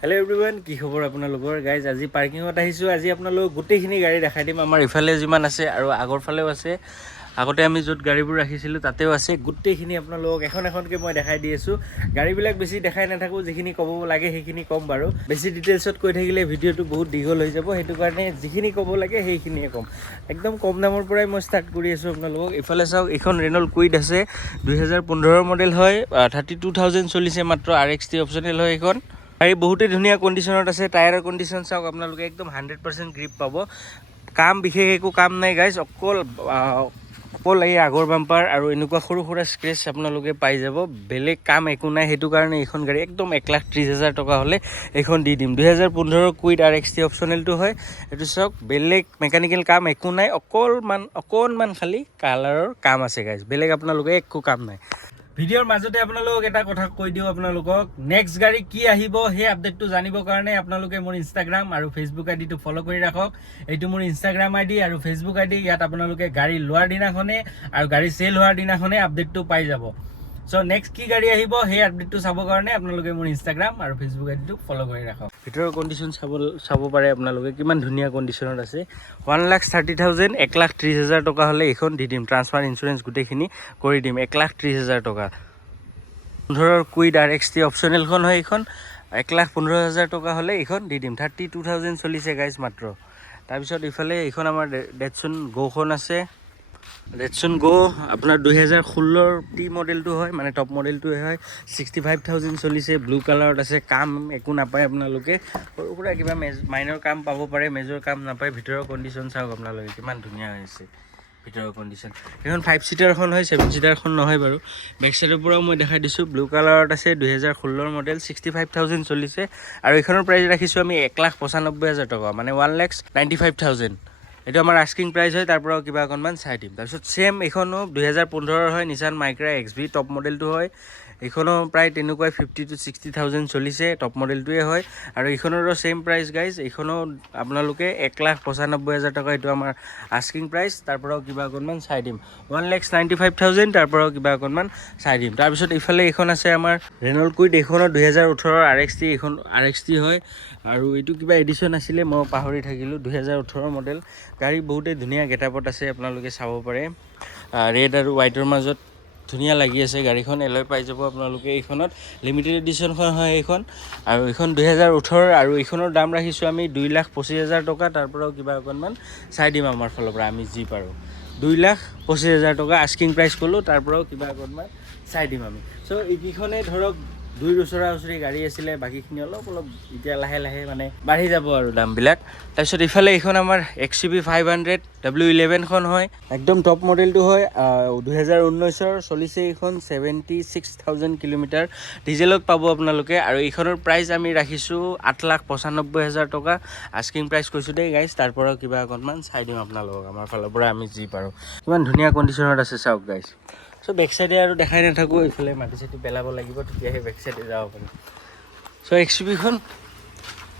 Hello everyone কি খবৰ আপোনালোকৰ গাইজ আজি পাৰ্কিংত আহিছো আজি আপোনালোক গোটেইখিনি গাড়ী দেখাই দিম আমাৰ ইফালে যিমান আছে আৰু আগৰ ফালেও আছে আগতে আমি যত গাড়ীবোৰ ৰাখিছিলো তাতেও আছে গোটেইখিনি আপোনালোক এখন এখনকে মই দেখাই দি আছো গাড়ীবিলাক বেছি দেখাই নাথাকো যিখিনি ক'ব লাগে সেইখিনি কম বাৰু বেছি ডিটেইলছত কৈ থাকিলে ভিডিওটো বহুত দীঘল হৈ যাব হেতু কাৰণে যিখিনি ক'ব লাগে সেইখিনিয়ে কম একদম কম দামৰ পৰাই মই ষ্টাৰ্ট কৰি আছো আপোনালোকক ইফালে চাওক এখন ৰেনল কুইড আছে 2015 মডেল হয় 32000 চলিছে মাত্ৰ RXT অপচনেল হয় এখন গাড়ী বহুতেই ধুনীয়া কণ্ডিশ্যনত আছে টায়াৰৰ কণ্ডিশ্যন চাওক আপোনালোকে একদম 100% গ্ৰিপ পাব কাম বিশেষ একো কাম নাই গাইজ অকল এই আগৰ বাম্পাৰ আৰু এনেকুৱা সৰু সৰু স্ক্ৰেচ আপোনালোকে পাই যাব বেলেগ কাম একো নাই হেতু কাৰণে এইখন গাড়ী একদম 1,30,000 টকা হ'লে এইখন দি দিম 2015 কুইড RXT অপচনেলটো হয় এইটো চাওক বেলেগ মেকানিকেল কাম একো নাই অকণমান খালি কালাৰৰ কাম আছে গাইজ বেলেগ আপোনালোকে একো কাম নাই ভিডিওৰ মাজতে আপোনালোকক এটা কথা কৈ দিও আপোনালোকক নেক্সট গাড়ী কি আহিব সেই আপডেটটো জানিবৰ কাৰণে আপোনালোকে মোৰ ইনষ্টাগ্ৰাম আৰু ফেসবুক আইডিটো ফলো কৰি ৰাখক এইটো মোৰ ইনষ্টাগ্ৰাম আইডি আৰু ফেসবুক আইডি ইয়াত আপোনালোকে গাড়ী লোৱাৰ দিনাখনে আৰু গাড়ী সেল হোৱাৰ দিনাখনে আপডেটটো পাই যাব সো নেক্সট কি গাড়ী আহিব সেই আপডেটটো চাবৰ কাৰণে আপোনালোকে মোৰ ইনষ্টাগ্ৰাম আৰু ফেসবুক আইডিটো ফলো কৰি ৰাখক ভিতৰৰ কণ্ডিশ্যন চাব পাৰে আপোনালোকে কিমান ধুনীয়া কণ্ডিশ্যনত আছে 1,30,000 1,30,000 টকা হ'লে এখন দি দিম ট্ৰান্সফাৰ ইঞ্চুৰেঞ্চ গোটেইখিনি কৰি দিম 1,30,000 টকা 15 কুইড RXT অপচনেলখন হয় এখন 1,15,000 টকা হ'লে এখন দি দিম 32,000 চলিছে গাইজ মাত্ৰ তাৰপিছত ইফালে এইখন আমাৰ ডেটছন গোখন আছে ডেটছন গো আপোনাৰ 2016 টি মডেলটো হয় মানে টপ মডেলটোৱে হয় 65,000 চলিছে ব্লু কালাৰত আছে কাম একো নাপায় আপোনালোকে সৰু সুৰা কিবা মাইনৰ কাম পাব পাৰে মেজৰ কাম নাপায় ভিতৰৰ কণ্ডিশ্যন চাওক আপোনালোকে কিমান ধুনীয়া হৈছে ভিতৰৰ কণ্ডিশ্যন এখন 5 সিটাৰখন হয় 7 সিটাৰখন নহয় বাৰু বেক সাইডৰ পৰাও মই দেখাই দিছোঁ ব্লু কালাৰত আছে 2016 মডেল 65,000 চলিছে আৰু এখনৰ প্ৰাইস ৰাখিছোঁ আমি 1,95,000 টকা মানে 1,95,000 এইটো আমাৰ আস্কিং প্ৰাইস হয় তাৰ পৰাও কিবা অকণমান চাই দিম তাৰপিছত সেম এখনো 2015 হয় নিসান মাইক্ৰা XV টপ মডেলটো হয় এইখনো প্ৰায় তেনেকুৱাই 50 to 60,000 চলিছে টপ মডেলটোৱে হয় আৰু এইখনৰো সেম প্ৰাইস গাইজ এইখনো আপোনালোকে 1,95,000 টকা এইটো আমাৰ আস্কিং প্ৰাইস তাৰ পৰাও কিবা অকণমান চাই দিম 1,95,000 তাৰ পৰাও কিবা অকণমান চাই দিম তাৰপিছত ইফালে এইখন আছে আমাৰ ৰেনল কুইড এইখনৰ 2018 RXT এইখন RXT হয় আৰু এইটো কিবা এডিশ্যন আছিলে মই পাহৰি থাকিলোঁ 2018 মডেল গাড়ী বহুতেই ধুনীয়া গেটআপত আছে আপোনালোকে চাব পাৰে ৰেড আৰু হোৱাইটৰ মাজত ধুনীয়া লাগি আছে গাড়ীখন এলয় পাই যাব আপোনালোকে এইখনত লিমিটেড এডিশ্যনখন হয় এইখন আৰু এইখন 2018 আৰু এইখনৰ দাম ৰাখিছোঁ আমি 2,25,000 টকা তাৰ পৰাও কিবা অকণমান চাই দিম আমাৰ ফালৰ পৰা আমি যি পাৰোঁ 2,25,000 টকা আস্কিং প্ৰাইচ ক'লোঁ তাৰ পৰাও কিবা অকণমান চাই দিম আমি চ' এইকেইখনে ধৰক দুই ওচৰা ওচৰি গাড়ী আছিলে বাকীখিনি অলপ এতিয়া লাহে লাহে মানে বাঢ়ি যাব আৰু দামবিলাক তাৰপিছত ইফালে এইখন আমাৰ XUV 500 W11 খন হয় একদম টপ মডেলটো হয় 2019 চলিছে এইখন 76,000 কিলোমিটাৰ ডিজেলত পাব আপোনালোকে আৰু এইখনৰ প্ৰাইস আমি ৰাখিছোঁ 8,95,000 টকা আস্কিং প্ৰাইস কৈছোঁ দেই গাইজ তাৰ পৰাও কিবা অকণমান চাই দিম আপোনালোকক আমাৰ ফালৰ পৰা আমি যি পাৰোঁ কিমান ধুনীয়া কণ্ডিশ্যনত আছে চাওক গাইজ সো বেক সাইডে আৰু দেখাই নাথাকোঁ এইফালে মাটি চাটি পেলাব লাগিব তেতিয়াহে বেক সাইডে যাব পাৰিম সো XUV খন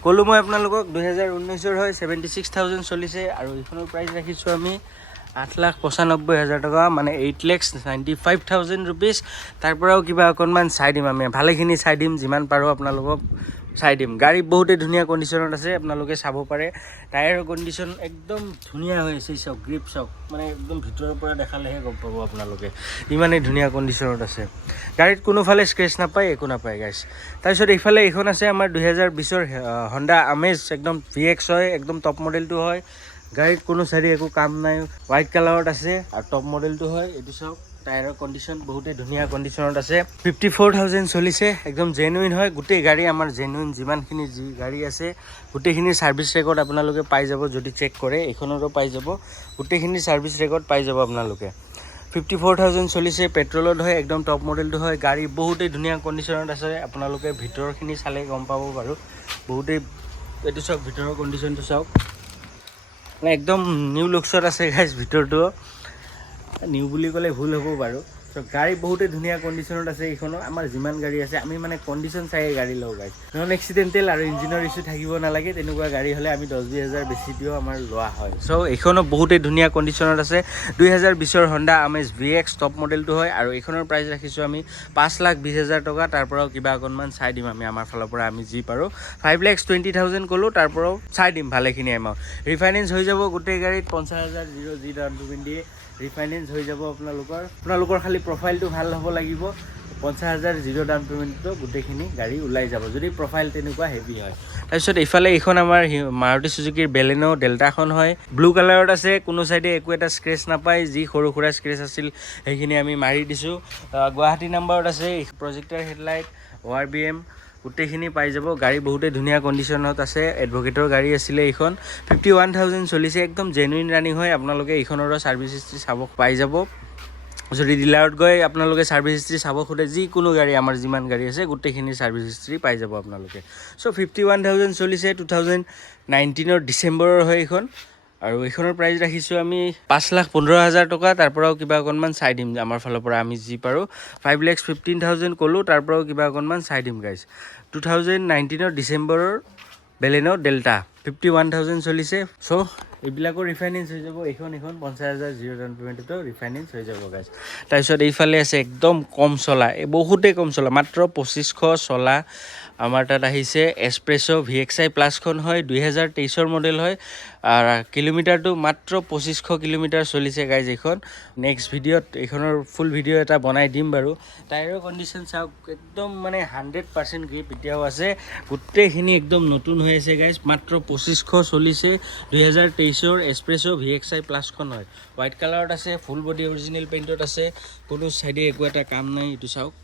ক'লোঁ মই আপোনালোকক 2019 হয় 76,000 চলিছে আৰু এইখনৰ প্ৰাইস ৰাখিছোঁ আমি 8,95,000 টকা মানে 8,95,000 ৰুপিজ তাৰ পৰাও কিবা অকণমান চাই দিম আমি ভালেখিনি চাই দিম যিমান পাৰোঁ আপোনালোকক চাই দিম গাড়ী বহুতেই ধুনীয়া কণ্ডিশ্যনত আছে আপোনালোকে চাব পাৰে টায়াৰৰ কণ্ডিশ্যন একদম ধুনীয়া হৈ আছে চাওক গ্ৰিপ চাওক মানে একদম ভিতৰৰ পৰা দেখালেহে গম পাব আপোনালোকে ইমানেই ধুনীয়া কণ্ডিশ্যনত আছে গাড়ীত কোনোফালে স্ক্ৰেচ নাপায় একো নাপায় গাইজ তাৰপিছত এইফালে এইখন আছে আমাৰ 2020 হণ্ডা আমেজ একদম VX হয় একদম টপ মডেলটো হয় গাড়ীত কোনো চাইডে একো কাম নাই হোৱাইট কালাৰত আছে আৰু টপ মডেলটো হয় এইটো চাওক টায়াৰৰ কণ্ডিশ্যন বহুতেই ধুনীয়া কণ্ডিশ্যনত আছে 54,000 চলিছে একদম জেনুইন হয় গোটেই গাড়ী আমাৰ জেনুইন যিমানখিনি যি গাড়ী আছে গোটেইখিনি ছাৰ্ভিচ ৰেকৰ্ড আপোনালোকে পাই যাব যদি চেক কৰে এইখনৰো পাই যাব গোটেইখিনি ছাৰ্ভিচ ৰেকৰ্ড পাই যাব আপোনালোকে 54,000 চলিছে পেট্ৰলত হয় একদম টপ মডেলটো হয় গাড়ী বহুতেই ধুনীয়া কণ্ডিশ্যনত আছে আপোনালোকে ভিতৰখিনি চালে গম পাব বাৰু বহুতেই এইটো চাওক ভিতৰৰ কণ্ডিশ্যনটো চাওক মানে একদম নিউ লুকছত আছে গাইজ ভিতৰটো নিউ বুলি ক'লে ভুল হ'ব বাৰু চ' গাড়ী বহুতেই ধুনীয়া কণ্ডিশ্যনত আছে এইখনো আমাৰ যিমান গাড়ী আছে আমি মানে কণ্ডিশ্যন চাই গাড়ী লওঁ গাইজ নন এক্সিডেণ্টেল আৰু ইঞ্জিনৰ ইছ্যু থাকিব নালাগে তেনেকুৱা গাড়ী হ'লে আমি 10-20 হাজাৰ বেছি দিও আমাৰ লোৱা হয় চ' এইখনো বহুতেই ধুনীয়া কণ্ডিশ্যনত আছে 2020 হণ্ডা আমেজ VX টপ মডেলটো হয় আৰু এইখনৰ প্ৰাইচ ৰাখিছোঁ আমি 5,20,000 টকা তাৰ পৰাও কিবা অকণমান চাই দিম আমি আমাৰ ফালৰ পৰা আমি যি পাৰোঁ 5,20,000 ক'লোঁ তাৰ পৰাও চাই দিম ভালেখিনি এমাউণ্ট ৰিফাইনেন্স হৈ যাব গোটেই গাড়ীত 50,000 যি ডাউন পে'মেণ্ট দিয়ে ৰিফাইনেন্স হৈ যাব আপোনালোকৰ খালি প্ৰফাইলটো ভাল হ'ব লাগিব 50,000 জিৰ' ডাউন পে'মেণ্টতো গোটেইখিনি গাড়ী ওলাই যাব যদি প্ৰফাইল তেনেকুৱা হেভি হয় তাৰপিছত এইফালে এইখন আমাৰ মাৰুতি চুজুকিৰ বেলেনো ডেল্টাখন হয় ব্লু কালাৰত আছে কোনো চাইডে একো এটা স্ক্ৰেচ নাপায় যি সৰু সুৰা স্ক্ৰেচ আছিল সেইখিনি আমি মাৰি দিছোঁ গুৱাহাটী নাম্বাৰত আছে প্ৰজেক্টাৰ হেডলাইট ORBM গোটেইখিনি পাই যাব গাড়ী বহুতেই ধুনীয়া কণ্ডিশ্যনত আছে এডভকেটৰ গাড়ী আছিলে এইখন 51,000 চলিছে একদম জেনুইন ৰানিং হয় আপোনালোকে এইখনৰো ছাৰ্ভিচ হিষ্ট্ৰী চাব পাই যাব যদি ডিলাৰত গৈ আপোনালোকে ছাৰ্ভিচ হিষ্ট্ৰী চাব খোজে যিকোনো গাড়ী আমাৰ যিমান গাড়ী আছে গোটেইখিনি ছাৰ্ভিচ হিষ্ট্ৰী পাই যাব আপোনালোকে চ' 51,000 চলিছে 2019 ডিচেম্বৰৰ হয় এইখন আৰু এইখনৰ প্ৰাইচ ৰাখিছোঁ আমি 5,15,000 টকা তাৰ পৰাও কিবা অকণমান চাই দিম আমাৰ ফালৰ পৰা আমি যি পাৰোঁ 5,15,000 ক'লোঁ তাৰ পৰাও কিবা অকণমান চাই দিম গাইজ 2019 ডিচেম্বৰৰ বেলেনো ডেল্টা 51,000 চলিছে চ' এইবিলাকৰ ৰিফাইনেন্স হৈ যাব এইখন 50,000 জিৰ' ডাউন পে'মেণ্টতো ৰিফাইনেন্স হৈ যাব গাইজ তাৰপিছত এইফালে আছে একদম কম চলা বহুতেই কম চলা মাত্ৰ 2,500 চলা আমাৰ তাত আহিছে এছপ্ৰেছ' VXI প্লাছখন হয় 2023 মডেল হয় আৰু কিলোমিটাৰটো মাত্ৰ 2,500 কিলোমিটাৰ চলিছে গাইজ এইখন নেক্সট ভিডিঅ'ত এইখনৰ ফুল ভিডিঅ' এটা বনাই দিম বাৰু টায়াৰৰ কণ্ডিশ্যন চাওক একদম মানে 100% গ্ৰিপ এতিয়াও আছে গোটেইখিনি একদম নতুন হৈ আছে গাইজ মাত্ৰ 2,500 চলিছে 2023 এছপ্ৰেছ' VXI প্লাছখন হয় হোৱাইট কালাৰত আছে ফুল বডি অৰিজিনেল পেইণ্টত আছে কোনো চাইডে একো এটা কাম নাই এইটো চাওক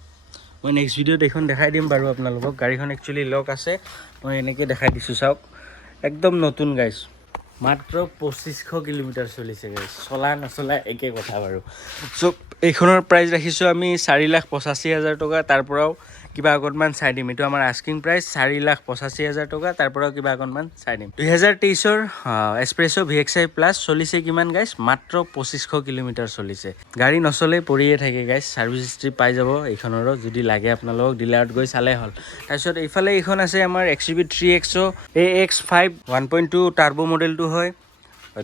মই নেক্সট ভিডিঅ'ত এইখন দেখাই দিম বাৰু আপোনালোকক গাড়ীখন একচুৱেলি লক আছে মই এনেকৈ দেখাই দিছোঁ চাওক একদম নতুন গাইজ মাত্ৰ 2,500 কিলোমিটাৰ চলিছে গাইজ চলা নচলা একে কথা বাৰু চ' এইখনৰ প্ৰাইচ ৰাখিছোঁ আমি 4,85,000 টকা তাৰ পৰাও কিবা অকণমান চাই দিম এইটো আমাৰ আস্কিং প্ৰাইচ 4,85,000 টকা তাৰ পৰাও কিবা অকণমান চাই দিম 2023 এছপ্ৰেছ' VXI প্লাছ চলিছে কিমান গাইজ মাত্ৰ 2,500 কিলোমিটাৰ চলিছে গাড়ী নচলে পৰিয়ে থাকে গাইজ ছাৰ্ভিচ হিষ্ট্ৰী পাই যাব এইখনৰো যদি লাগে আপোনালোকক ডিলাৰত গৈ চালে হ'ল তাৰপিছত এইফালে এইখন আছে আমাৰ XUV 3XO AX5 1.2 টাৰ্বো মডেলটো হয়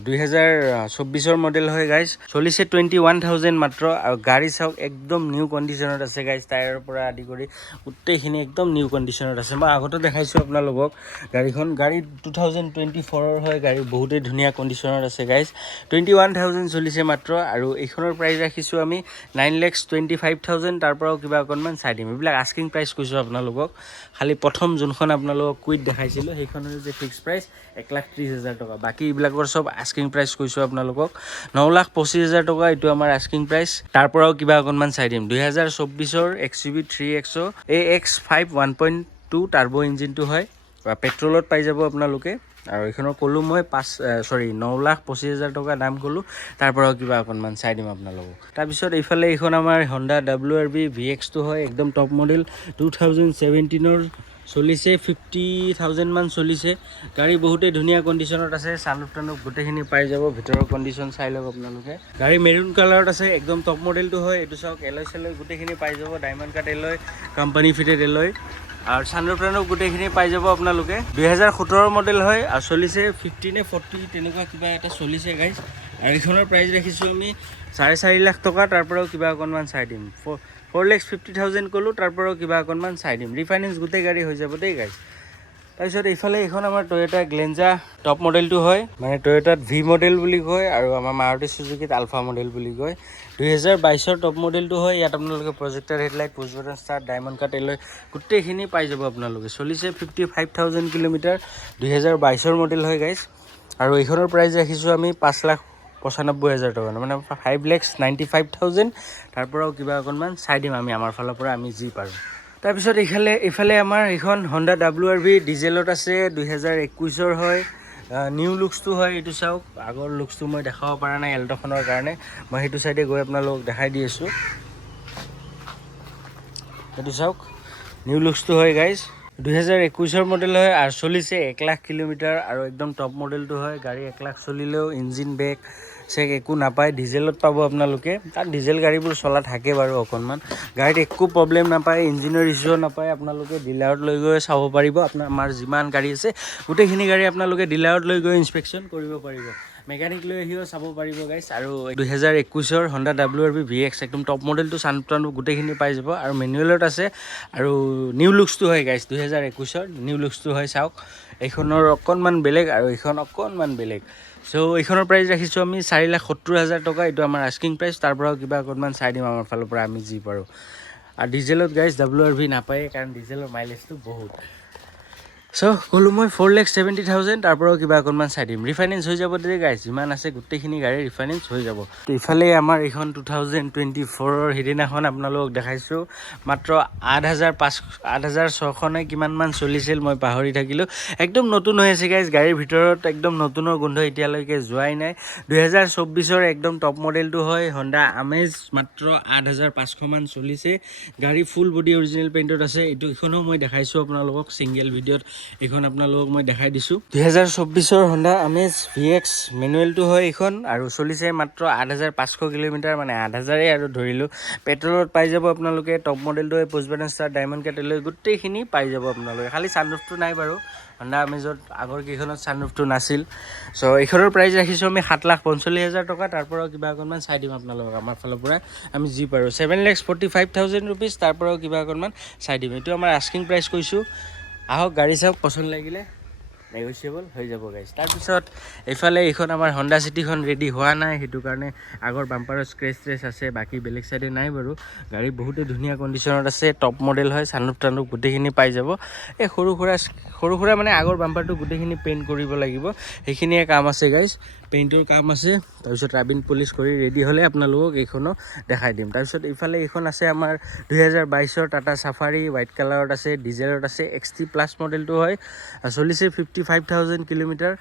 2024 মডেল হয় গাইজ চলিছে 21,000 মাত্ৰ আৰু গাড়ী চাওক একদম নিউ কণ্ডিশ্যনত আছে গাইজ টায়াৰৰ পৰা আদি কৰি গোটেইখিনি একদম নিউ কণ্ডিশ্যনত আছে মই আগতে দেখাইছোঁ আপোনালোকক গাড়ী 2024 হয় গাড়ী বহুতেই ধুনীয়া কণ্ডিশ্যনত আছে গাইজ 21,000 চলিছে মাত্ৰ আৰু এইখনৰ প্ৰাইচ ৰাখিছোঁ আমি 9,25,000 তাৰ পৰাও কিবা অকণমান চাই দিম এইবিলাক আস্কিং প্ৰাইচ কৈছোঁ আপোনালোকক খালি প্ৰথম যোনখন আপোনালোকক কুইট দেখাইছিলোঁ সেইখনৰ যে ফিক্স প্ৰাইচ 1,30,000 টকা বাকী এইবিলাকৰ চব আস্কিং প্ৰাইচ কৈছোঁ আপোনালোকক 9,25,000 টকা এইটো আমাৰ আস্কিং প্ৰাইচ তাৰ পৰাও কিবা অকণমান চাই দিম 2024 XUV 3XO AX5 1.2 টাৰ্বো ইঞ্জিনটো হয় পেট্ৰলত পাই যাব আপোনালোকে আৰু এইখনৰ ক'লোঁ মই 9,25,000 টকা দাম ক'লোঁ তাৰ পৰাও কিবা অকণমান চাই দিম আপোনালোকক তাৰপিছত এইফালে এইখন আমাৰ হণ্ডা WRV VX2 হয় একদম টপ মডেল 2017 চলিছে 50,000 মান চলিছে গাড়ী বহুতেই ধুনীয়া কণ্ডিশ্যনত আছে চানুপ টানুপ গোটেইখিনি পাই যাব ভিতৰৰ কণ্ডিশ্যন চাই লওক আপোনালোকে গাড়ী মেৰুন কালাৰত আছে একদম টপ মডেলটো হয় এইটো চাওক এলয় চেলয় গোটেইখিনি পাই যাব diamond cut alloy company fitted alloy আৰু চানুপ টানুপ গোটেইখিনি পাই যাব আপোনালোকে 2017 মডেল হয় আৰু চলিছে 50 নে 40 তেনেকুৱা কিবা এটা চলিছে গাইজ আৰু এইখনৰ প্ৰাইচ ৰাখিছোঁ আমি 4.5 লাখ টকা তাৰ পৰাও কিবা অকণমান চাই দিম 4,50,000 ক'লোঁ তাৰ পৰাও কিবা অকণমান চাই দিম ৰিফাইনেন্স গোটেই গাড়ী হৈ যাব দেই গাইজ তাৰপিছত এইফালে এইখন আমাৰ টয়োটা গ্লেঞ্জা টপ মডেলটো হয় মানে টয়োটাত V মডেল বুলি কয় আৰু আমাৰ মাৰুতি চুজুকিত আলফা মডেল বুলি কয় 2022 টপ মডেলটো হয় ইয়াত আপোনালোকে প্ৰজেক্টাৰ হেডলাইট পুছ button start diamond cut alloy গোটেইখিনি পাই যাব আপোনালোকে চলিছে 55,000 কিলোমিটাৰ 2022 মডেল হয় গাইজ আৰু এইখনৰ প্ৰাইচ ৰাখিছোঁ আমি 5,95,000 টকা মানে 5,95,000 তাৰ পৰাও কিবা অকণমান চাই দিম আমি আমাৰ ফালৰ পৰা আমি যি পাৰোঁ তাৰপিছত এইফালে আমাৰ এইখন হণ্ডা WRV ডিজেলত আছে 2021 হয় নিউ লুকছটো হয় এইটো চাওক আগৰ লুকছটো মই দেখাব পৰা নাই এল্ট'খনৰ কাৰণে মই সেইটো চাইডে গৈ আপোনালোকক দেখাই দি আছোঁ এইটো চাওক নিউ লুকছটো হয় গাইজ 2021 মডেল হয় আৰু চলিছে 1 লাখ কিলোমিটাৰ আৰু একদম টপ মডেলটো হয় গাড়ী 1 লাখ চলিলেও ইঞ্জিন বেক চেক একো নাপায় ডিজেলত পাব আপোনালোকে তাত ডিজেল গাড়ীবোৰ চলা থাকে বাৰু অকণমান গাড়ীত একো প্ৰব্লেম নাপায় ইঞ্জিনৰ ইছ্যু নাপায় আপোনালোকে ডিলাৰত লৈ গৈ চাব পাৰিব আমাৰ যিমান গাড়ী আছে গোটেইখিনি গাড়ী আপোনালোকে ডিলাৰত লৈ গৈ ইনস্পেকশ্যন কৰিব পাৰিব মেকানিক লৈ আহিও চাব পাৰিব গাইছ আৰু 2021ৰ Honda WRV VX একদম টপ মডেলটো চানপ্ৰাণ গোটেইখিনি পাই যাব আৰু মেনুৱেলত আছে আৰু নিউ লুকছটো হয় গাইছ 2021ৰ নিউ লুকছটো হয় চাওক এইখনৰ অকণমান বেলেগ আৰু এইখন অকণমান বেলেগ চ' এইখনৰ প্ৰাইচ ৰাখিছোঁ আমি 4,70,000 টকা এইটো আমাৰ আস্কিং প্ৰাইচ তাৰ পৰাও কিবা অকণমান চাই দিম আমাৰ ফালৰ পৰা আমি যি পাৰোঁ আৰু ডিজেলত গাইছ WRV নাপায়ে কাৰণ ডিজেলৰ মাইলেজটো বহুত চ' ক'লোঁ মই 4,70,000 তাৰ পৰাও কিবা অকণমান চাই দিম ৰিফাইনেন্স হৈ যাব দে গাইছ যিমান আছে গোটেইখিনি গাড়ী ৰিফাইনেন্স হৈ যাব ইফালে আমাৰ এইখন 2024ৰ সিদিনাখন আপোনালোকক দেখাইছোঁ মাত্ৰ 8,600 নে কিমানমান চলিছিল মই পাহৰি থাকিলোঁ একদম নতুন হৈ আছে গাইছ গাড়ীৰ ভিতৰত একদম নতুনৰ গোন্ধ এতিয়ালৈকে যোৱাই নাই 2024ৰ একদম টপ মডেলটো হয় Honda Amaze মাত্ৰ 8,500 মান চলিছে গাড়ী ফুল বডি অৰিজিনেল পেইণ্টত আছে এইখনো মই দেখাইছোঁ আপোনালোকক ছিংগল ভিডিঅ'ত এইখন আপোনালোকক মই দেখাই দিছোঁ 2024ৰ Honda Amaze VX মেনুৱেলটো হয় এইখন আৰু চলিছে মাত্ৰ 8,500 কিলোমিটাৰ মানে 8,000 আৰু ধৰিলোঁ পেট্ৰলত পাই যাব আপোনালোকে টপ মডেলটো হয় পুছ বাটন ষ্টাৰ ডায়মণ্ড কেটেলৈ গোটেইখিনি পাই যাব আপোনালোকে খালি ছানৰুফটো নাই বাৰু Honda Amazeত আগৰ কেইখনত ছানৰুফটো নাছিল চ' এইখনৰ প্ৰাইচ ৰাখিছোঁ আমি 7,45,000 টকা তাৰ পৰাও কিবা অকণমান চাই দিম আপোনালোকক আমাৰ ফালৰ পৰা আমি যি পাৰোঁ 7,45,000 ৰুপিজ তাৰ পৰাও কিবা অকণমান চাই দিম এইটো আমাৰ আস্কিং প্ৰাইচ কৈছোঁ আহক গাড়ী চাওক পচন্দ লাগিলে নেগচিয়েবল হৈ যাব গাইছ তাৰপিছত এইফালে এইখন আমাৰ Honda Cityখন ৰেডি হোৱা নাই সেইটো কাৰণে আগৰ বাম্পাৰৰ স্ক্ৰেচ আছে বাকী বেলেগ চাইডে নাই বাৰু গাড়ী বহুতে ধুনীয়া কণ্ডিশ্যনত আছে টপ মডেল হয় চানুপ টানুপ গোটেইখিনি পাই যাব এই সৰু সুৰা মানে আগৰ বাম্পাৰটো গোটেইখিনি পেইণ্ট কৰিব লাগিব সেইখিনিয়ে কাম আছে গাইছ পেইণ্টৰ কাম আছে তাৰপিছত ৰাবিন পলিচ কৰি ৰেডি হ'লে আপোনালোকক এইখনো দেখাই দিম তাৰপিছত এইফালে এইখন আছে আমাৰ 2022ৰ টাটা চাফাৰী হোৱাইট কালাৰত আছে ডিজেলত আছে XT প্লাছ মডেলটো হয় চলিছে 55,000 কিলোমিটাৰ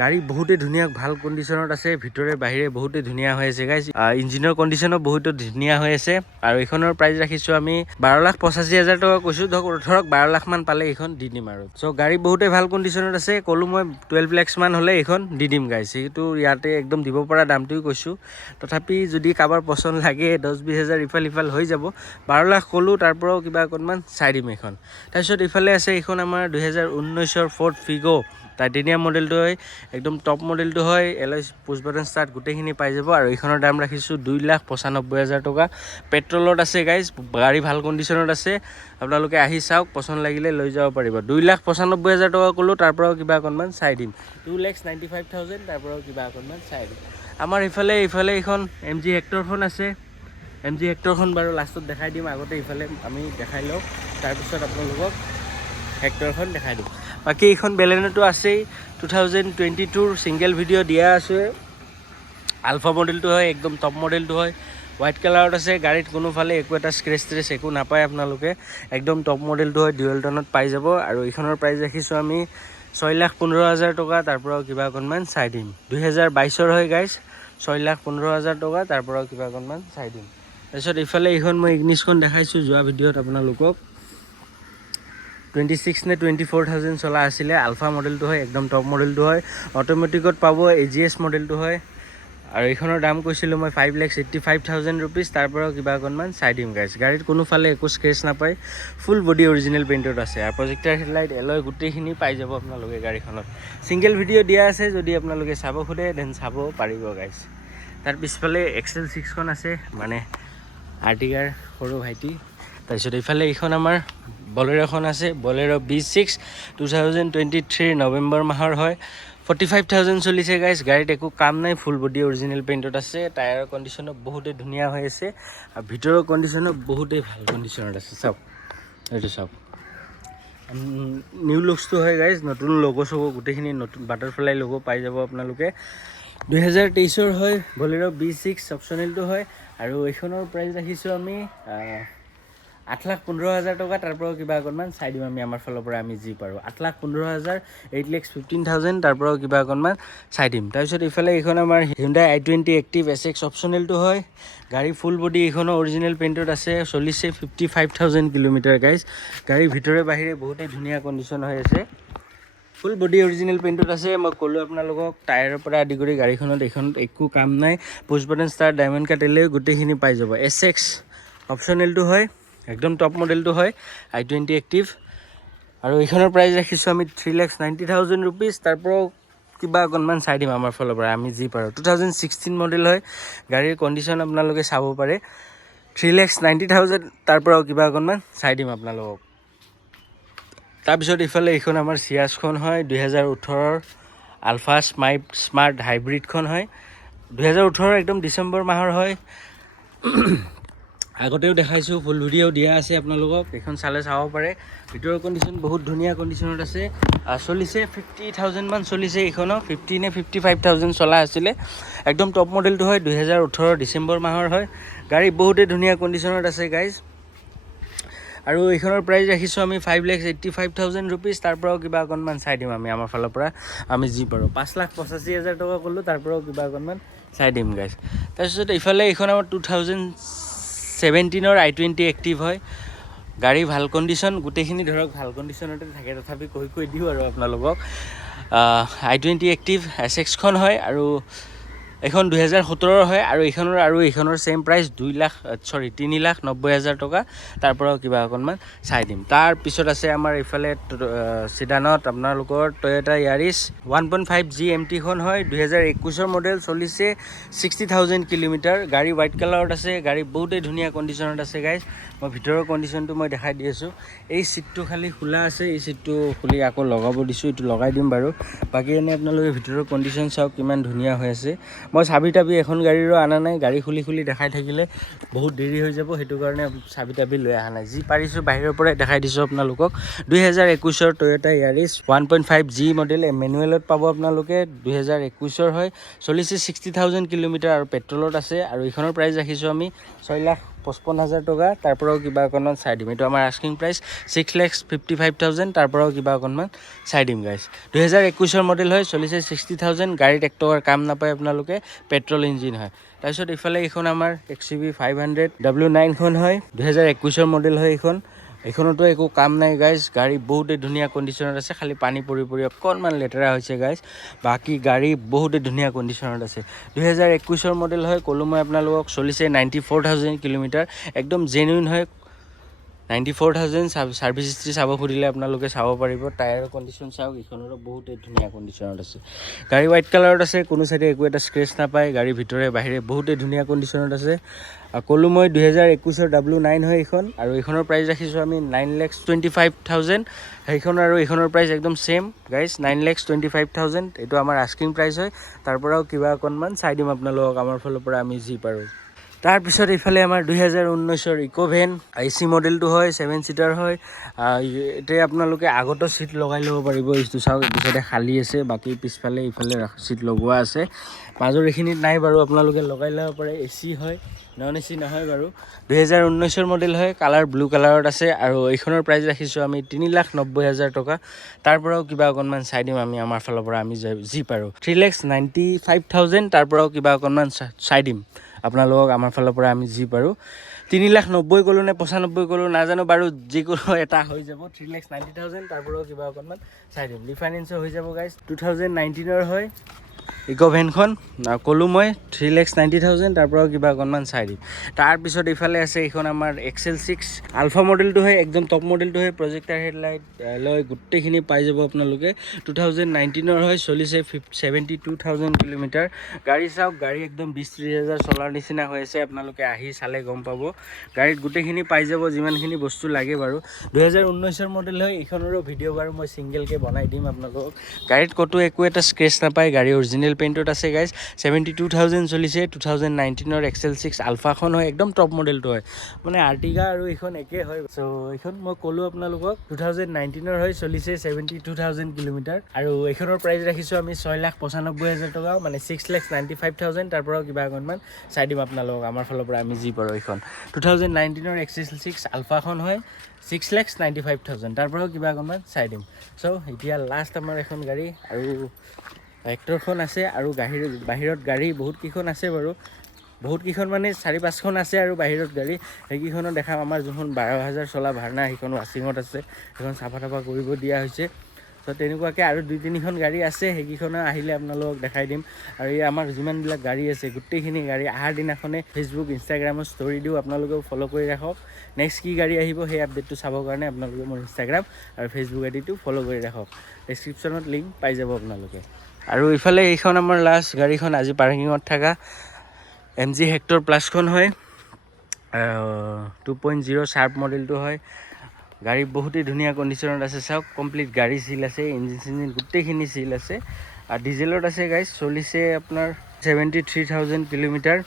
গাড়ী বহুতে ধুনীয়া ভাল কণ্ডিশ্যনত আছে ভিতৰে বাহিৰে বহুতে ধুনীয়া হৈ আছে গাইজ ইঞ্জিনৰ কণ্ডিশ্যনো বহুতো ধুনীয়া হৈ আছে আৰু এইখনৰ প্ৰাইচ ৰাখিছোঁ আমি 12,85,000 টকা কৈছোঁ ধৰক 12 লাখ মান পালে এইখন দি দিম আৰু চ' গাড়ী বহুতে ভাল কণ্ডিশ্যনত আছে ক'লোঁ মই 12 লাখ মান হ'লে এইখন দি দিম গাইজ সেইটো ইয়াতে একদম দিব পৰা দামটোৱে কৈছোঁ তথাপি যদি কাৰোবাৰ পচন্দ লাগে 10-20,000 ইফাল হৈ যাব 12 লাখ ক'লোঁ তাৰ পৰাও কিবা অকণমান চাই দিম এইখন তাৰপিছত ইফালে আছে এইখন আমাৰ 2019ৰ Ford Figo টাইটেনিয়াম মডেলটো হয় একদম টপ মডেলটো হয় এলয় পুছ বাটন ষ্টাৰ্ট গোটেইখিনি পাই যাব আৰু এইখনৰ দাম ৰাখিছোঁ 2,95,000 টকা পেট্ৰলত আছে গাইজ গাড়ী ভাল কণ্ডিশ্যনত আছে আপোনালোকে আহি চাওক পচন্দ লাগিলে লৈ যাব পাৰিব 2,95,000 টকা ক'লোঁ তাৰ পৰাও কিবা অকণমান চাই দিম 2,95,000 তাৰ পৰাও কিবা অকণমান চাই দিম আমাৰ ইফালে এইখন MG হেক্টৰখন আছে MG হেক্টৰখন বাৰু লাষ্টত দেখাই দিম আগতে ইফালে আমি দেখাই লওঁ তাৰপিছত আপোনালোকক হেক্টৰখন দেখাই দিম বাকী এইখন বেলেনোটো আছেই 2022ৰ ছিংগল ভিডিঅ' দিয়া আছে আলফা মডেলটো হয় একদম টপ মডেলটো হয় হোৱাইট কালাৰত আছে গাড়ীত কোনোফালে একো এটা স্ক্ৰেচ ষ্ট্ৰেচ একো নাপায় আপোনালোকে একদম টপ মডেলটো হয় ডুৱেল টনত পাই যাব আৰু এইখনৰ প্ৰাইচ ৰাখিছোঁ আমি 6,15,000 টকা তাৰ পৰাও কিবা অকণমান চাই দিম 2022ৰ হয় গাইজ 6,15,000 টকা তাৰ পৰাও কিবা অকণমান চাই দিম তাৰপিছত এইফালে এইখন মই ইগনিছখন দেখাইছোঁ যোৱা ভিডিঅ'ত আপোনালোকক 26 নে 24,000 চলা আছিলে আলফা মডেলটো হয় একদম টপ মডেলটো হয় অট'মেটিকত পাব AGS মডেলটো হয় আৰু এইখনৰ দাম কৈছিলোঁ মই 5,85,000 ৰুপিজ তাৰ পৰাও কিবা অকণমান চাই দিম গাইজ গাড়ীত কোনোফালে একো স্ক্ৰেচ নাপায় ফুল বডি অৰিজিনেল পেইণ্টত আছে আৰু প্ৰজেক্টাৰ হেডলাইট এলয় গোটেইখিনি পাই যাব আপোনালোকে গাড়ীখনত ছিংগল ভিডিঅ' দিয়া আছে যদি আপোনালোকে চাব খোজে দেন চাব পাৰিব গাইজ তাৰ পিছফালে XL6খন আছে মানে আৰ্টিগাৰ সৰু ভাইটি তাৰপিছত এইফালে এইখন আমাৰ বলেৰ'খন আছে বলেৰ' B6 2023 নৱেম্বৰ মাহৰ হয় 45,000 চলিছে গাইজ গাড়ীত একো কাম নাই ফুল বডি অৰিজিনেল পেইণ্টত আছে টায়াৰৰ কণ্ডিশ্যনো বহুতেই ধুনীয়া হৈ আছে আৰু ভিতৰৰ কণ্ডিশ্যনো বহুতেই ভাল কণ্ডিশ্যনত আছে চাওক এইটো চাওক নিউ লুকছটো হয় গাইজ নতুন লগো চগো গোটেইখিনি নতুন বাটাৰফ্লাই লগো পাই যাব আপোনালোকে 2023ৰ হয় বলেৰ' B6 অপশ্যনেলটো হয় আৰু এইখনৰ প্ৰাইচ ৰাখিছোঁ আমি 8,15,000 টকা তাৰ পৰাও কিবা অকণমান চাই দিম আমি আমাৰ ফালৰ পৰা আমি যি পাৰোঁ 8,15,000 8,15,000 তাৰ পৰাও কিবা অকণমান চাই দিম তাৰপিছত ইফালে এইখন আমাৰ Hyundai i20 Active SX অপশ্যনেলটো হয় গাড়ী ফুল বডি এইখনো অৰিজিনেল পেইণ্টত আছে চলিছে 55,000 কিলোমিটাৰ গাইজ গাড়ীৰ ভিতৰে বাহিৰে বহুতেই ধুনীয়া কণ্ডিশ্যন হৈ আছে ফুল বডি অৰিজিনেল পেইণ্টত আছে। মই ক'লোঁ আপোনালোকক টায়াৰৰ পৰা আদি কৰি গাড়ীখনত এইখনত একো কাম নাই। পুছ বাটন ষ্টাৰ ডায়মণ্ড কাটিলে গোটেইখিনি পাই যাব। SX অপশ্যনেলটো হয়, একদম টপ মডেলটো হয় i20 এক্টিভ। আৰু এইখনৰ প্ৰাইচ ৰাখিছোঁ আমি 3,90,000 ৰুপিজ। তাৰ পৰাও কিবা অকণমান চাই দিম আমাৰ ফালৰ পৰা আমি যি পাৰোঁ। 2016 মডেল হয়, গাড়ীৰ কণ্ডিশ্যন আপোনালোকে চাব পাৰে। 3,90,000 তাৰ পৰাও কিবা অকণমান চাই দিম আপোনালোকক। তাৰপিছত ইফালে এইখন আমাৰ চিয়াজখন হয়, 2018 আলফা স্মাৰ্ট হাইব্ৰিডখন হয়। 2018 একদম ডিচেম্বৰ মাহৰ হয়। আগতেও দেখাইছোঁ, ফুল ভিডিঅ' দিয়া আছে আপোনালোকক, এইখন চালে চাব পাৰে। ভিতৰৰ কণ্ডিশ্যন বহুত ধুনীয়া কণ্ডিশ্যনত আছে। চলিছে 50,000 মান চলিছে এইখনো, 50 নে 55,000 চলা আছিলে। একদম টপ মডেলটো হয়, 2018 ডিচেম্বৰ মাহৰ হয়। গাড়ী বহুতেই ধুনীয়া কণ্ডিশ্যনত আছে গাইজ। আৰু এইখনৰ প্ৰাইচ ৰাখিছোঁ আমি 5,85,000 ৰুপিজ। তাৰ পৰাও কিবা অকণমান চাই দিম আমি আমাৰ ফালৰ পৰা আমি যি পাৰোঁ। 5,85,000 টকা ক'লোঁ, তাৰ পৰাও কিবা অকণমান চাই দিম গাইজ। তাৰপিছত ইফালে এইখন আমাৰ 2017 i20 এক্টিভ হয়। গাড়ী ভাল কণ্ডিশ্যন, গোটেইখিনি ধৰক ভাল কণ্ডিশ্যনতে থাকে, তথাপি কৈ দিওঁ আৰু আপোনালোকক। i20 এক্টিভ SX-খন হয় আৰু এইখন 2017 হয়। আৰু এইখনৰ ছেইম প্ৰাইচ 3,90,000 টকা। তাৰ পৰাও কিবা অকণমান চাই দিম। তাৰপিছত আছে আমাৰ ইফালে চিডানত আপোনালোকৰ টয়োটা ইয়াৰিছ 1.5G MT-খন হয়, 2021 মডেল, চলিছে 60,000 কিলোমিটাৰ। গাড়ী হোৱাইট কালাৰত আছে, গাড়ী বহুতেই ধুনীয়া কণ্ডিশ্যনত আছে গাইজ। মই ভিতৰৰ কণ্ডিশ্যনটো মই দেখাই দি আছোঁ। এই চিটটো খালি খোলা আছে, এই চিটটো খুলি আকৌ লগাব দিছোঁ, এইটো লগাই দিম বাৰু। বাকী এনেই আপোনালোকে ভিতৰৰ কণ্ডিশ্যন চাওক কিমান ধুনীয়া হৈ আছে। মই চাবি এখন গাড়ীৰো অনা নাই, গাড়ী খুলি দেখাই থাকিলে বহুত দেৰি হৈ যাব, সেইটো কাৰণে চাবি লৈ অহা নাই। যি পাৰিছোঁ বাহিৰৰ পৰাই দেখাই দিছোঁ আপোনালোকক। 2021 টয়োটা ইয়াৰিছ 1.5G মডেল মেনুৱেলত পাব আপোনালোকে, 2021 হয়, চলিছে 60,000 কিলোমিটাৰ আৰু পেট্ৰলত আছে। আৰু এইখনৰ প্ৰাইচ ৰাখিছোঁ আমি 6,55,000 টকা। তাৰ পৰাও কিবা অকণমান চাই দিম। এইটো আমাৰ আস্কিং প্ৰাইচ 6,55,000, তাৰ পৰাও কিবা অকণমান চাই দিম গাইজ। 2021 মডেল হয়, চলিছে 60,000। গাড়ীত 1 টকাৰ কাম নাপায় আপোনালোকে, পেট্ৰল ইঞ্জিন হয়। তাৰপিছত ইফালে এইখন আমাৰ XUV 500 W9খন হয়, 2021 মডেল হয় এইখনতো একো কাম নাই গাইজ। গাড়ী বহুতেই ধুনীয়া কণ্ডিশ্যনত আছে, খালি পানী পৰি অকণমান লেতেৰা হৈছে গাইজ। বাকী গাড়ী বহুতেই ধুনীয়া কণ্ডিশ্যনত আছে। 2021 মডেল হয়, ক'লোঁ মই আপোনালোকক, চলিছে 94,000 কিলোমিটাৰ। একদম জেনুইন হয়, 94,000। ছাৰ্ভিচ হিষ্ট্ৰী চাব খুজিলে আপোনালোকে চাব পাৰিব। টায়াৰৰ কণ্ডিশ্যন চাওক, এইখনৰো বহুতেই ধুনীয়া কণ্ডিশ্যনত আছে। গাড়ী হোৱাইট কালাৰত আছে, কোনো চাইডে একো এটা স্ক্ৰেচ নাপায়। গাড়ী ভিতৰে বাহিৰে বহুতেই ধুনীয়া কণ্ডিশ্যনত আছে। ক'লোঁ মই 2021 W9 হয় এইখন। আৰু এইখনৰ প্ৰাইচ ৰাখিছোঁ আমি 9,25,000। সেইখন আৰু এইখনৰ প্ৰাইচ একদম ছেইম গাইজ, 9,25,000। এইটো আমাৰ আস্কিং প্ৰাইচ হয়। তাৰ পৰাও কিবা অকণমান চাই দিম আপোনালোকক আমাৰ ফালৰ পৰা আমি যি পাৰোঁ। তাৰপিছত এইফালে আমাৰ 2019 ইকোভেন AC মডেলটো হয়, 7 ছিটাৰ হয়। এতিয়া আপোনালোকে আগতো চিট লগাই ল'ব পাৰিব। এইটো চাওক, এইটো চাইডে খালী আছে, বাকী পিছফালে ইফালে চিট লগোৱা আছে। মাজৰ এইখিনিত নাই বাৰু, আপোনালোকে লগাই ল'ব পাৰে। AC হয়, নন AC নহয় বাৰু। 2019 মডেল হয়, কালাৰ ব্লু কালাৰত আছে। আৰু এইখনৰ প্ৰাইচ ৰাখিছোঁ আমি 3,90,000 টকা। তাৰ পৰাও কিবা অকণমান চাই দিম আমি আমাৰ ফালৰ পৰা আমি যি পাৰোঁ। 3,95,000, তাৰ পৰাও কিবা অকণমান চাই দিম আপোনালোকক আমাৰ ফালৰ পৰা আমি যি পাৰোঁ। 3,90,000 ক'লোঁ নে 95,000 ক'লোঁ নাজানো বাৰু, যিকোনো এটা হৈ যাব। 3,90,000, তাৰ পৰাও কিবা অকণমান চাই দিম। ৰিফাইনেন্সো হৈ যাব গাইজ। 2019 হয় ইকোভেনখন, ক'লোঁ মই 3,90,000, তাৰ পৰাও কিবা অকণমান চাই দিম। তাৰপিছত ইফালে আছে এইখন আমাৰ XL6 আলফা মডেলটো হয়, একদম টপ মডেলটো হয়। প্ৰজেক্টাৰ হেডলাইট লৈ গোটেইখিনি পাই যাব আপোনালোকে। 2019 হয়, চলিছে 72,000 কিলোমিটাৰ। গাড়ী চাওক, গাড়ী একদম 20-30,000 চলাৰ নিচিনা হৈ আছে। আপোনালোকে আহি চালে গম পাব। গাড়ীত গোটেইখিনি পাই যাব, যিমানখিনি বস্তু লাগে বাৰু। 2019 মডেল হয়, এইখনৰো ভিডিঅ' বাৰু মই ছিংগেলকৈ বনাই দিম আপোনালোকক। গাড়ীত ক'তো একো এটা স্ক্ৰেচ নাপায়, গাড়ী অৰিজিনেল পেইণ্টত আছে গাইজ। 72,000 চলিছে। 2019 XL6 আলফাখন হয়, একদম টপ মডেলটো হয়, মানে আৰ্টিগা আৰু এইখন একে হয়। চ' এইখন মই ক'লোঁ আপোনালোকক 2019 হয়, চলিছে 72,000 কিলোমিটাৰ। আৰু এইখনৰ প্ৰাইচ ৰাখিছোঁ আমি 6,95,000 টকা, মানে 6,95,000। তাৰ পৰাও কিবা অকণমান চাই দিম আপোনালোকক আমাৰ ফালৰ পৰা আমি যি পাৰোঁ। এইখন 2019 XL6 আলফাখন হয়, 6,95,000। তাৰ পৰাও কিবা অকণমান চাই দিম। চ' এতিয়া লাষ্ট আমাৰ এখন গাড়ী আৰু হেক্টৰখন আছে। আৰু বাহিৰত গাড়ী বহুতকেইখন আছে বাৰু, বহুতকেইখন মানে 4-5খন আছে। আৰু বাহিৰত গাড়ী সেইকেইখনো দেখাম। আমাৰ যোনখন 12,000 চলা ভাৰ্না, সেইখন ৱাচিঙত আছে, সেইখন চাফা কৰিব দিয়া হৈছে। তো তেনেকুৱাকৈ আৰু 2-3খন গাড়ী আছে, সেইকেইখনো আহিলে আপোনালোকক দেখাই দিম। আৰু এই আমাৰ যিমানবিলাক গাড়ী আছে গোটেইখিনি গাড়ী অহাৰ দিনাখনে ফেচবুক ইনষ্টাগ্ৰামত ষ্টৰি দিওঁ, আপোনালোকেও ফ'ল' কৰি ৰাখক। নেক্সট কি গাড়ী আহিব সেই আপডেটটো চাবৰ কাৰণে আপোনালোকে মোৰ ইনষ্টাগ্ৰাম আৰু ফেচবুক আইডিটো ফ'ল' কৰি ৰাখক। ডেছক্ৰিপশ্যনত লিংক পাই যাব আপোনালোকে। আৰু ইফালে এইখন আমাৰ লাষ্ট গাড়ীখন আজি পাৰ্কিঙত থকা MG হেক্টৰ প্লাছখন হয়, 2.0 শাৰ্প মডেলটো হয়। গাড়ী বহুতেই ধুনীয়া কণ্ডিশ্যনত আছে, চাওক কমপ্লিট গাড়ী চিল আছে, ইঞ্জিন চিঞ্জিন গোটেইখিনি চিল আছে। আৰু ডিজেলত আছে গাইজ, চলিছে আপোনাৰ 73,000 কিলোমিটাৰ।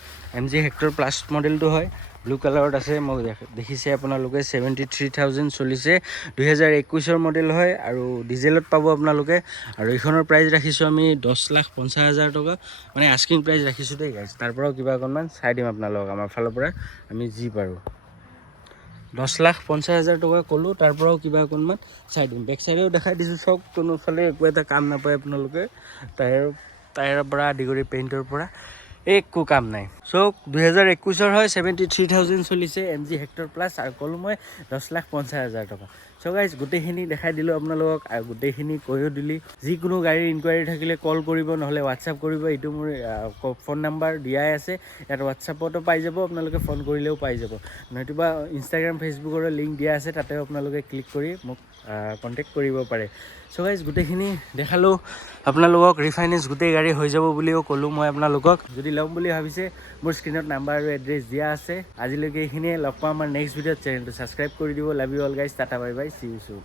MG হেক্টৰ প্লাছ মডেলটো হয়, ব্লু কালাৰত আছে, মই দেখিছে আপোনালোকে 73,000 চলিছে, 2021 মডেল হয় আৰু ডিজেলত পাব আপোনালোকে। আৰু এইখনৰ প্ৰাইচ ৰাখিছোঁ আমি 10,50,000 টকা, মানে আস্কিং প্ৰাইচ ৰাখিছোঁ দেই গাইজ। তাৰ পৰাও কিবা অকণমান চাই দিম আপোনালোকক আমাৰ ফালৰ পৰা আমি যি পাৰোঁ। 10,50,000 টকা ক'লোঁ, তাৰ পৰাও কিবা অকণমান চাই দিম। বেক চাইডেও দেখাই দিছোঁ, চাওক কোনোফালে একো এটা কাম নাপায় আপোনালোকে। টায়াৰৰ পৰা আদি কৰি পেইণ্টৰ পৰা একো কাম নাই। চওক 2021 হয়, 73,000 চলিছে, MG হেক্টৰ প্লাছ। আৰু ক'লোঁ মই 10,50,000 টকা। চ' গাইজ গোটেইখিনি দেখাই দিলোঁ আপোনালোকক আৰু গোটেইখিনি কৈও দিলি। যিকোনো গাড়ীৰ ইনকুৱাৰী থাকিলে কল কৰিব, নহ'লে হোৱাটছআপ কৰিব। এইটো মোৰ ফোন নাম্বাৰ দিয়াই আছে, ইয়াত হোৱাটছআপতো পাই যাব, আপোনালোকে ফোন কৰিলেও পাই যাব। নতুবা ইনষ্টাগ্ৰাম ফেচবুকৰ লিংক দিয়া আছে, তাতেও আপোনালোকে ক্লিক কৰি মোক কণ্টেক্ট কৰিব পাৰে। চ' গাইজ গোটেইখিনি দেখালোঁ আপোনালোকক। ৰিফাইনেন্স গোটেই গাড়ী হৈ যাব বুলিও ক'লোঁ মই আপোনালোকক। যদি ল'ম বুলি ভাবিছে মোৰ স্ক্ৰীণত নাম্বাৰ আৰু এড্ৰেছ দিয়া আছে। আজিলৈকে এইখিনিয়ে, লগ পাম আমাৰ নেক্সট ভিডিঅ'ত। চেনেলটো ছাবস্ক্ৰাইব কৰি দিব। Love you all guys, tata bye bye, C you soon.